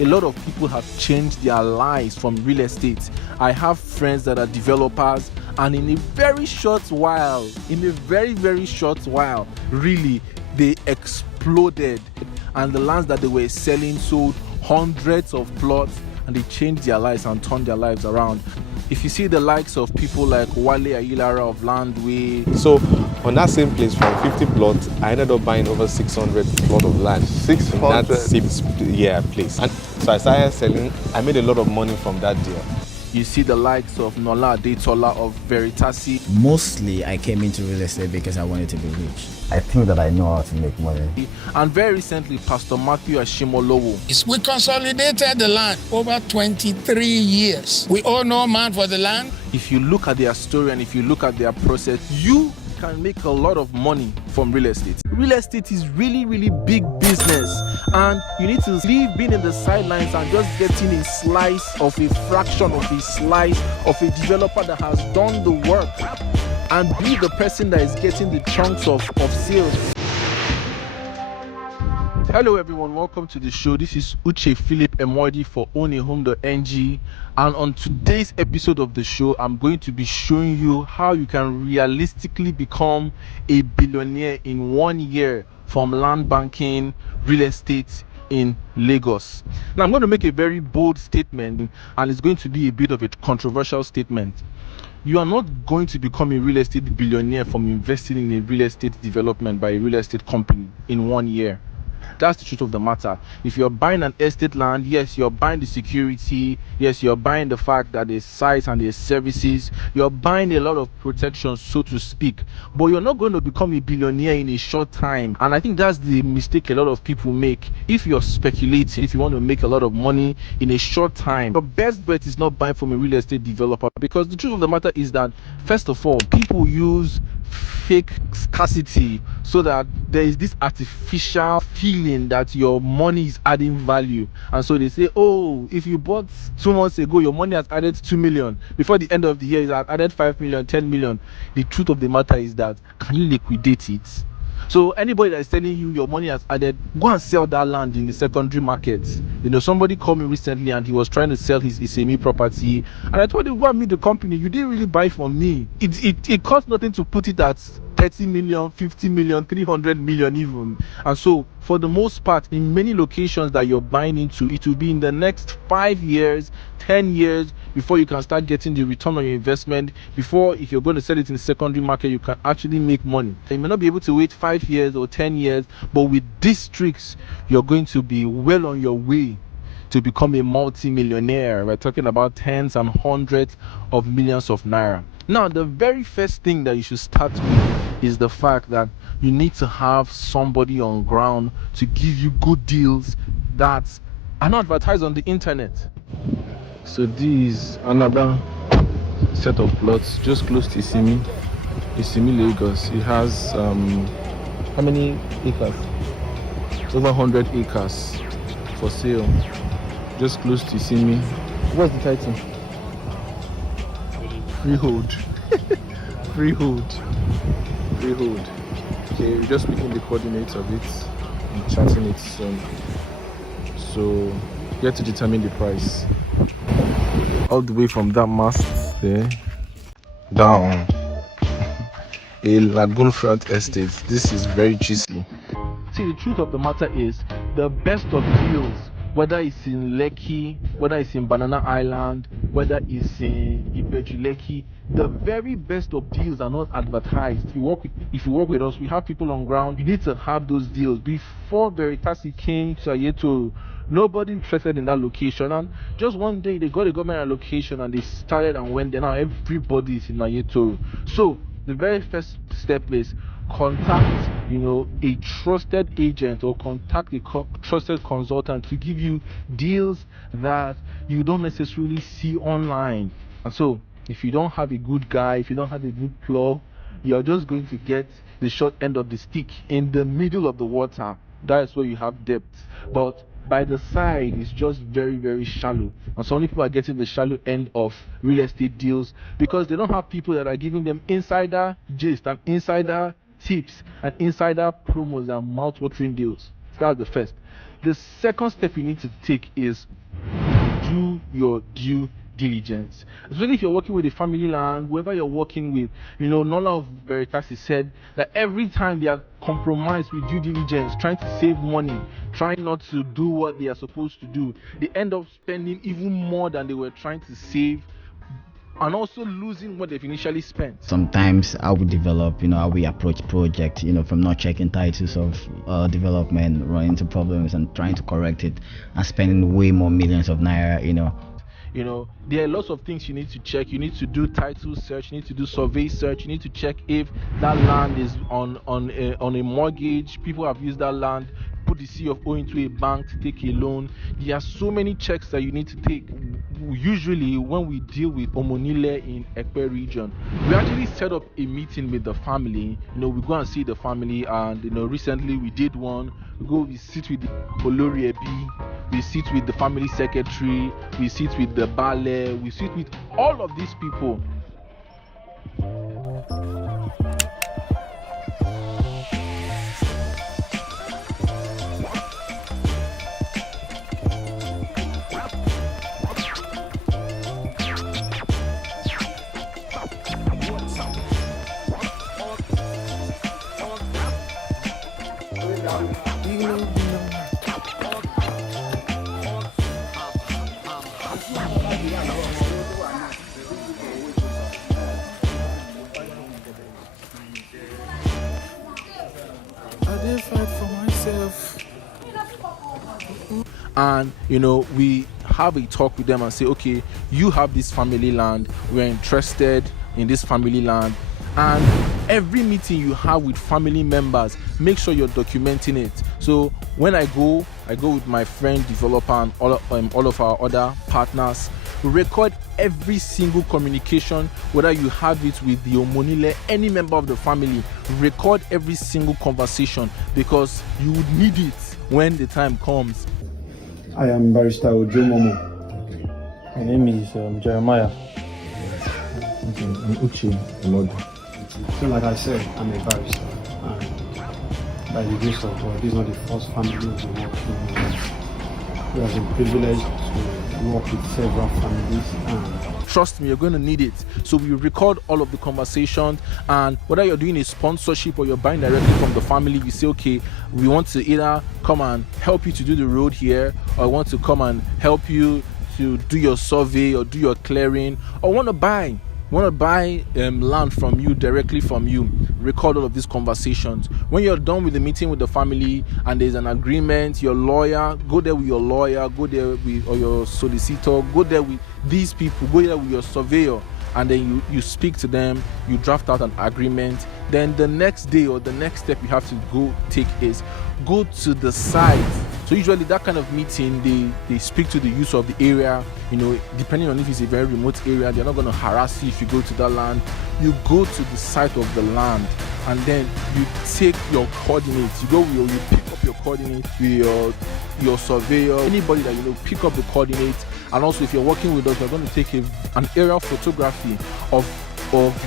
A lot of people have changed their lives from real estate. I have friends that are developers, and in a very short while, really, they exploded, and the lands that they were selling sold hundreds of plots, and they changed their lives and turned their lives around. If you see the likes of people like Wale Ayilara of Landwey. So on that same place from 50 plots, I ended up buying over 600 plot of land. 600? In that same place. And so I started selling. I made a lot of money from that deal. You see the likes of Nola, Adetola of Veritasi. Mostly I came into real estate because I wanted to be rich. I think that I know how to make money. And very recently, Pastor Mathew Ashimolowo. We consolidated the land over 23 years. We owe no man for the land. If you look at their story and if you look at their process, you can make a lot of money from real estate. Real estate is really, really big business, and you need to leave being in the sidelines and just getting a slice of a fraction of a slice of a developer that has done the work, and be the person that is getting the chunks of sales. Hello everyone, welcome to the show. This is Uche for Ownahome.ng, and on today's episode of the show, I'm going to be showing you how you can realistically become a billionaire in 1 year from land banking, real estate in Lagos. Now I'm going to make a very bold statement, and it's going to be a bit of a controversial statement. You are not going to become a real estate billionaire from investing in a real estate development by a real estate company in 1 year. That's the truth of the matter. If you're buying an estate land, yes, you're buying the security, yes, you're buying the fact that there's sites and there's services, you're buying a lot of protection, so to speak, but you're not going to become a billionaire in a short time. And I think that's the mistake a lot of people make. If you're speculating, if you want to make a lot of money in a short time, your best bet is not buying from a real estate developer, because the truth of the matter is that, first of all, people use fake scarcity so that there is this artificial feeling that your money is adding value, and so they say, oh, if you bought 2 months ago, your money has added 2 million, before the end of the year it has added 5 million, 10 million. The truth of the matter is that, can you liquidate it? So anybody that is telling you your money has added, go and sell that land in the secondary market. You know, somebody called me recently and he was trying to sell his semi property, and I told him, go and meet the company. You didn't really buy from me. It costs nothing to put it at 30 million, 50 million, 300 million even. And so for the most part, in many locations that you're buying into, it will be in the next 5 years, 10 years before you can start getting the return on your investment. Before, if you're going to sell it in the secondary market, you can actually make money. You may not be able to wait 5 years or 10 years, but with these tricks, you're going to be well on your way to become a multi-millionaire. We're talking about tens and hundreds of millions of naira. Now, the very first thing that you should start with is the fact that you need to have somebody on ground to give you good deals that are not advertised on the internet. So this is another set of plots just close to Isimi, Lagos. It has how many acres? Over 100 acres for sale, just close to Isimi. What's the title? Freehold. Freehold. Okay, we're just picking the coordinates of it and charting it soon. So you have to determine the price. All the way from that mast there down. A lagoon front estate. This is very juicy. See, the truth of the matter is, the best of deals, whether it's in Lekki, whether it's in Banana Island, whether it's in Lekki, the very best of deals are not advertised. If you work with us, we have people on ground. You need to have those deals. Before Veritasi came to Adetola, nobody interested in that location, and just one day they got a government allocation and they started and went there. Now everybody is in Adetola. So the very first step is contact a trusted agent, or contact a trusted consultant to give you deals that you don't necessarily see online. And so if you don't have a good guy, if you don't have a good plug, you're just going to get the short end of the stick in the middle of the water. That's where you have depth, but by the side it's just very, very shallow. And so many people are getting the shallow end of real estate deals because they don't have people that are giving them insider gist and insider tips and insider promos and mouth-watering deals. That's the first. The second step you need to take is do your due diligence. Especially if you're working with a family land, whoever you're working with, Nola of Veritasi said that every time they are compromised with due diligence, trying to save money, trying not to do what they are supposed to do, they end up spending even more than they were trying to save, and also losing what they've initially spent. Sometimes how we develop, how we approach project, from not checking titles of development, running into problems and trying to correct it and spending way more millions of naira, There are lots of things you need to check. You need to do title search, you need to do survey search, you need to check if that land is on a mortgage, people have used that land, put the C of O into a bank to take a loan. There are so many checks that you need to take. Usually when we deal with Omonile in Ekpe region, we actually set up a meeting with the family. We go and see the family, and recently we did one. We sit with the Olori Ebi, we sit with the family secretary, we sit with the Bale, we sit with all of these people. And we have a talk with them and say, okay, you have this family land, we're interested in this family land. And every meeting you have with family members, make sure you're documenting it. So when I go with my friend developer and all of our other partners. Record every single communication, whether you have it with the Omonile, any member of the family. Record every single conversation, because you would need it when the time comes. I am Barrister Momo. My name is Jeremiah. I'm Uche. So like I said, I'm a barrister. And by the grace of God, this is not the first family we work with. We have been privileged to work with several families. Trust me, you're going to need it. So we record all of the conversations, and whether you're doing a sponsorship or you're buying directly from the family, you say, okay, we want to either come and help you to do the road here, or want to come and help you to do your survey or do your clearing, or want to buy land from you, directly from you. Record all of these conversations. When you're done with the meeting with the family and there's an agreement, your lawyer, go there with your lawyer, go there with, or your solicitor, go there with these people, go there with your surveyor, and then you speak to them, you draft out an agreement. Then the next day or the next step you have to go take is go to the site. So usually that kind of meeting, they speak to the use of the area, depending on if it's a very remote area, they're not going to harass you if you go to that land. You go to the site of the land, and then you take your coordinates. You pick up your coordinates with your surveyor, anybody that pick up the coordinates. And also, if you're working with us, we're going to take an aerial photography of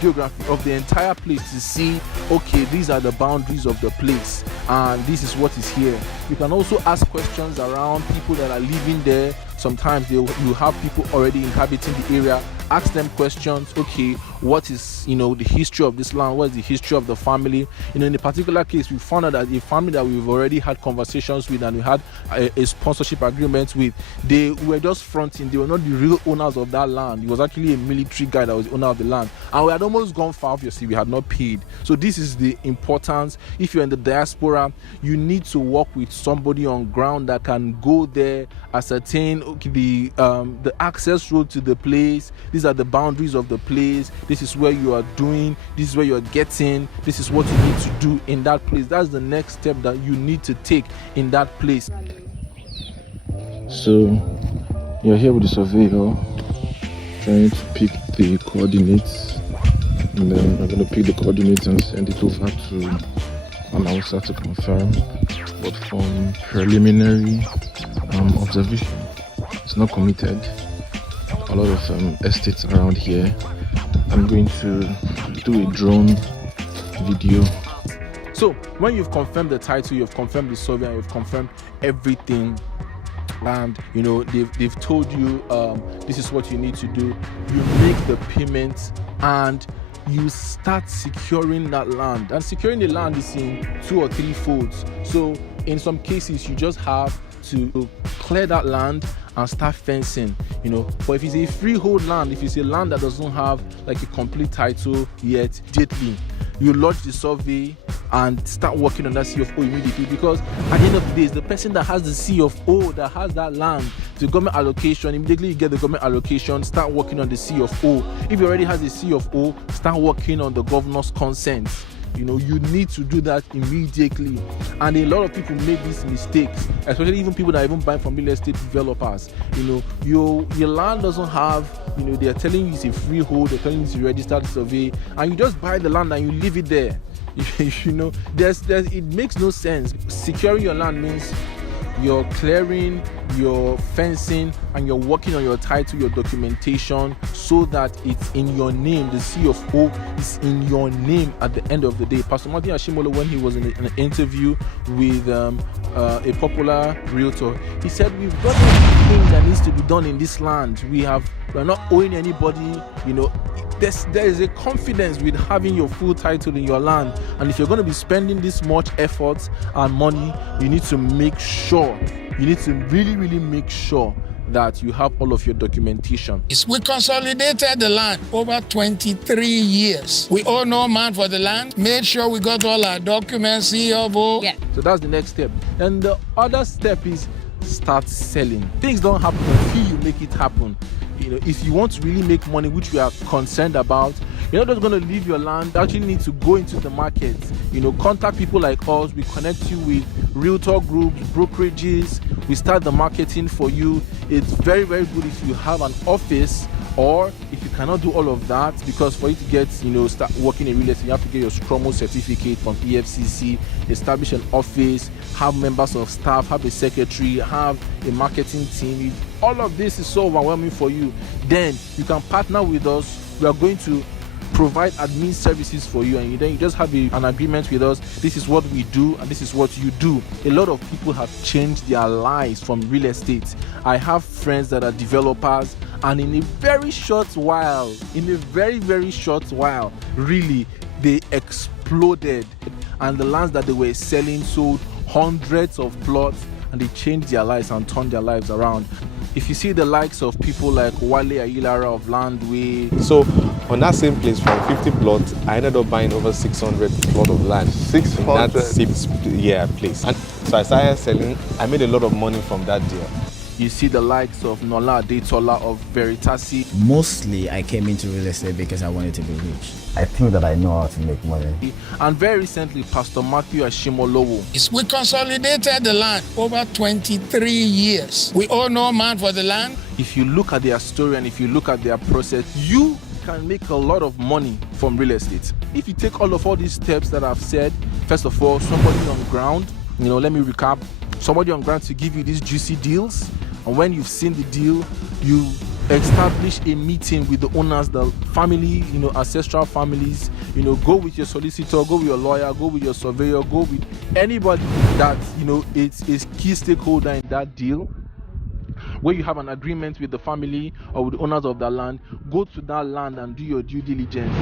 videography of the entire place to see, okay, these are the boundaries of the place and this is what is here. You can also ask questions around people that are living there. Sometimes you have people already inhabiting the area. Ask them questions. Okay, what is the history of this land? What is the history of the family? In a particular case, we found out that a family that we've already had conversations with and we had a sponsorship agreement with, they were just fronting. They were not the real owners of that land. It was actually a military guy that was the owner of the land, and we had almost gone far. Obviously, we had not paid. So this is the importance. If you're in the diaspora, you need to work with somebody on ground that can go there, ascertain the access road to the place. These are the boundaries of the place. This is where you are doing. This is where you are getting. This is what you need to do in that place. That's the next step that you need to take in that place. So you're here with the surveyor, trying to pick the coordinates, and then I'm going to pick the coordinates and send it over to Announcer to confirm. But from preliminary observation, it's not committed. A lot of estates around here. I'm going to do a drone video. So when you've confirmed the title, you've confirmed the survey, and you've confirmed everything, and they've told you this is what you need to do, you make the payment and you start securing that land. And securing the land is in 2 or 3 folds. So in some cases you just have to clear that land and start fencing, but if it's a freehold land, if it's a land that doesn't have like a complete title yet, immediately you lodge the survey and start working on that C of O immediately, because at the end of the day, it's the person that has the C of O that has that land, the government allocation. Immediately you get the government allocation, start working on the C of O. If you already has the C of O, start working on the governor's consent. You need to do that immediately. And a lot of people make these mistakes, especially even people that even buy from real estate developers. Your land doesn't have, they're telling you it's a freehold, they're telling you it's a registered survey, and you just buy the land and you leave it there. It makes no sense. Securing your land means you're clearing, you're fencing, and you're working on your title, your documentation, so that it's in your name. The C of O is in your name at the end of the day. Pastor Mathew Ashimolowo, when he was in an interview with a popular realtor, he said, we've got everything that needs to be done in this land. We're not owing anybody. There is a confidence with having your full title in your land, and if you're going to be spending this much effort and money, you need to make sure, really, really make sure that you have all of your documentation. We consolidated the land over 23 years. We owe no man for the land, made sure we got all our documents, C of O. Yeah. So that's the next step. And the other step is start selling. Things don't happen until you make it happen. If you want to really make money, which we are concerned about, you're not just going to leave your land. You actually need to go into the market. Contact people like us. We connect you with realtor groups, brokerages. We start the marketing for you. It's very, very good if you have an office, or if you cannot do all of that, because for you to get, start working in real estate, you have to get your Scrum certificate from EFCC, establish an office, have members of staff, have a secretary, have a marketing team. If all of this is so overwhelming for you, then you can partner with us. We are going to provide admin services for you, and then you just have an agreement with us. This is what we do and this is what you do. A lot of people have changed their lives from real estate. I have friends that are developers, and in a very short while, really, they exploded, and the lands that they were selling sold hundreds of plots, and they changed their lives and turned their lives around. If you see the likes of people like Wale Ayilara of Landwey. So on that same place, from 50 plots, I ended up buying over 600 plots of land. 600? Place. And so I started selling. I made a lot of money from that deal. You see the likes of Nola, Adetola of Veritasi. Mostly I came into real estate because I wanted to be rich. I think that I know how to make money. And very recently, Pastor Mathew Ashimolowo. We consolidated the land over 23 years. We owe no man for the land. If you look at their story and if you look at their process, you can make a lot of money from real estate. If you take all these steps that I've said, first of all, somebody on ground, let me recap, somebody on ground to give you these juicy deals. And when you've seen the deal, you establish a meeting with the owners, the family, ancestral families. Go with your solicitor, go with your lawyer, go with your surveyor, go with anybody that is key stakeholder in that deal. Where you have an agreement with the family or with the owners of that land, go to that land and do your due diligence.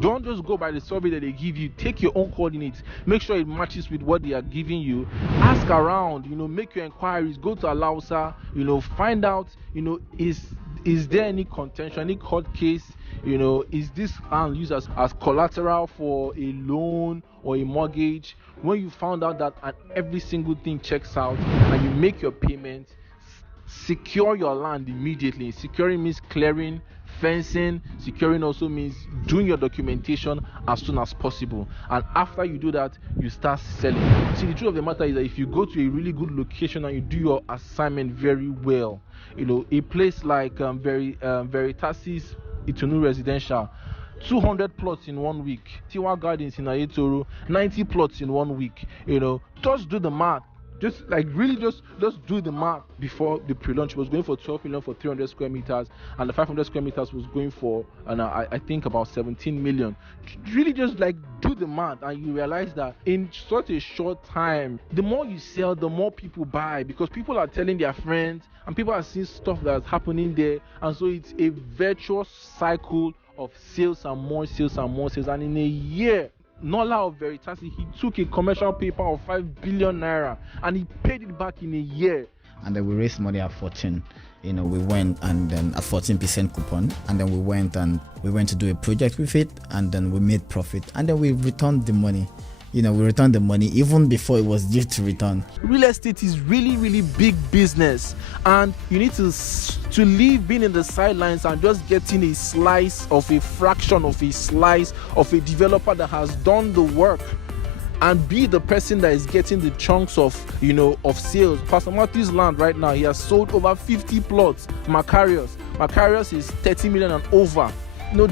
Don't just go by the survey that they give you. Take your own coordinates. Make sure it matches with what they are giving you. Ask around, make your inquiries. Go to Alausa, find out, is there any contention, any court case? Is this land used as collateral for a loan or a mortgage? When you found out that and every single thing checks out and you make your payment, secure your land immediately. Securing means clearing, fencing. Securing also means doing your documentation as soon as possible. And after you do that, you start selling. See, the truth of the matter is that if you go to a really good location and you do your assignment very well, a place like Veritasi's Itunu Residential, 200 plots in 1 week. Tiwa Gardens in Adetola, 90 plots in 1 week. Just do the math. Just like really just do the math. Before the pre-launch, it was going for 12 million for 300 square meters, and the 500 square meters was going for, and I think about 17 million. Really just like do the math, and you realize that in such a short time, the more you sell, the more people buy, because people are telling their friends and people are seeing stuff that's happening there, and so it's a virtuous cycle of sales and more sales and more sales. And in a year, Nola of Veritasi, he took a commercial paper of 5 billion naira and he paid it back in a year. And then we raised money at 14. We went and then at 14% coupon, and then we went to do a project with it, and then we made profit, and then we returned the money. We returned the money even before it was due to return. Real estate is really, really big business, and you need to leave being in the sidelines and just getting a slice of a fraction of a slice of a developer that has done the work, and be the person that is getting the chunks of sales. Pastor Mathew's land right now, he has sold over 50 plots. Makarios is 30 million and over.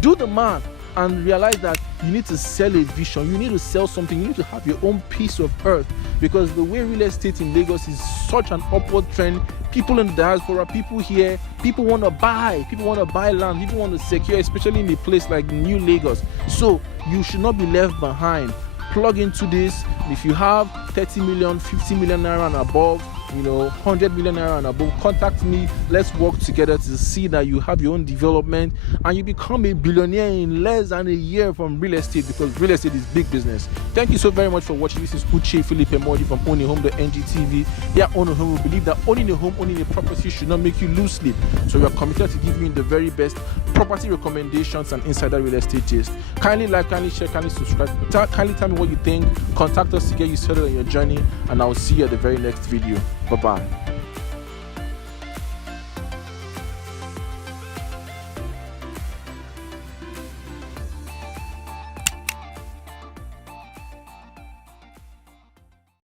Do the math and realize that you need to sell a vision, you need to sell something, you need to have your own piece of earth, because the way real estate in Lagos is such an upward trend. People in the diaspora, people here, people want to buy land, people want to secure, especially in a place like New Lagos. So you should not be left behind. Plug into this. If you have 30 million, 50 million naira and above, 100 million naira and above, contact me. Let's work together to see that you have your own development and you become a billionaire in less than a year from real estate, because real estate is big business. Thank you so very much for watching. This is Uche Philip Emoji from Ownahome.ng TV. Here at Ownahome, we believe that owning a home, owning a property should not make you lose sleep. So we are committed to giving you the very best property recommendations and insider real estate gist. Kindly like, kindly share, kindly subscribe. Kindly tell me what you think. Contact us to get you started on your journey, and I will see you at the very next video. Bye-bye.